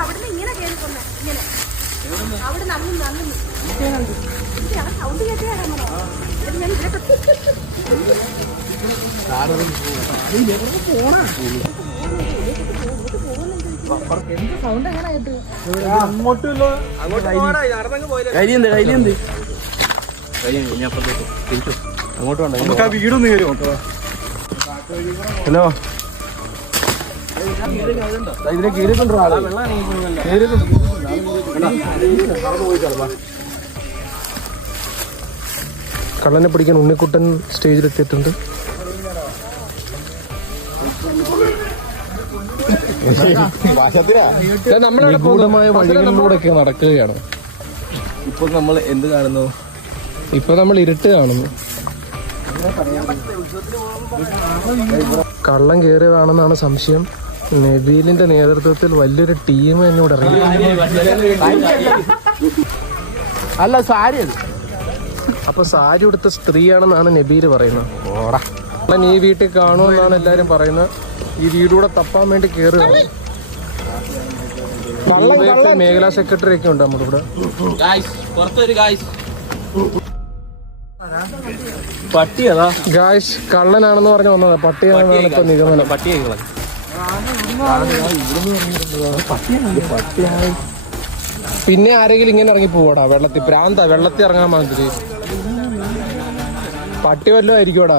അവിടുന്ന് ഇങ്ങനെ കയറി കൊന്നെ ഇങ്ങനെ അവിടെ നന്നു സൗണ്ട് കേട്ടാ ഞാൻ സൗണ്ട് എങ്ങനെ കേട്ടു അങ്ങോട്ട് വേണ്ട നമുക്ക് ആ വീടൊന്ന് കയറും. ഹലോ ഇതിനെ കയറിയിട്ടുണ്ടോ? കള്ളനെ പിടിക്കാൻ ഉണ്ണിക്കുട്ടൻ സ്റ്റേജിലെത്തിയിട്ടുണ്ട്. നിഗൂഢമായ വഴികളിലൂടെയൊക്കെ നടക്കുകയാണ്. ഇപ്പൊ നമ്മൾ എന്ത് കാണുന്നു? ഇപ്പൊ നമ്മൾ ഇരുട്ട് കാണുന്നു. കള്ളൻ കയറിയതാണെന്നാണ് സംശയം. നബീലിന്റെ നേതൃത്വത്തിൽ വലിയൊരു ടീം എന്നോട് ഇറങ്ങി. അല്ല സാരി, അപ്പൊ സാരി ഉടുത്ത സ്ത്രീയാണെന്നാണ് നബീല് പറയുന്നത്. കള്ളൻ ഈ വീട്ടിൽ കാണുമെന്നാണ് എല്ലാരും പറയുന്നത്. ഈ വീടൂടെ തപ്പാൻ വേണ്ടി കയറുകയാണ്. മേഖലാ സെക്രട്ടറി ഒക്കെ ഉണ്ട് നമ്മുടെ ഇവിടെ. പട്ടിയതാ ഗായ്സ്, കള്ളനാണെന്ന് പറഞ്ഞു വന്നതാ. പട്ടിയാണെന്നാണ് ഇപ്പൊ നിഗമനം. പിന്നെ ആരെങ്കിലും ഇങ്ങനെ ഇറങ്ങി പോവാടാ വെള്ളത്തിൽ. വെള്ളത്തിൽ ഇറങ്ങാൻ മാതിരി പട്ടി വല്ലതും ആയിരിക്കുവാടാ.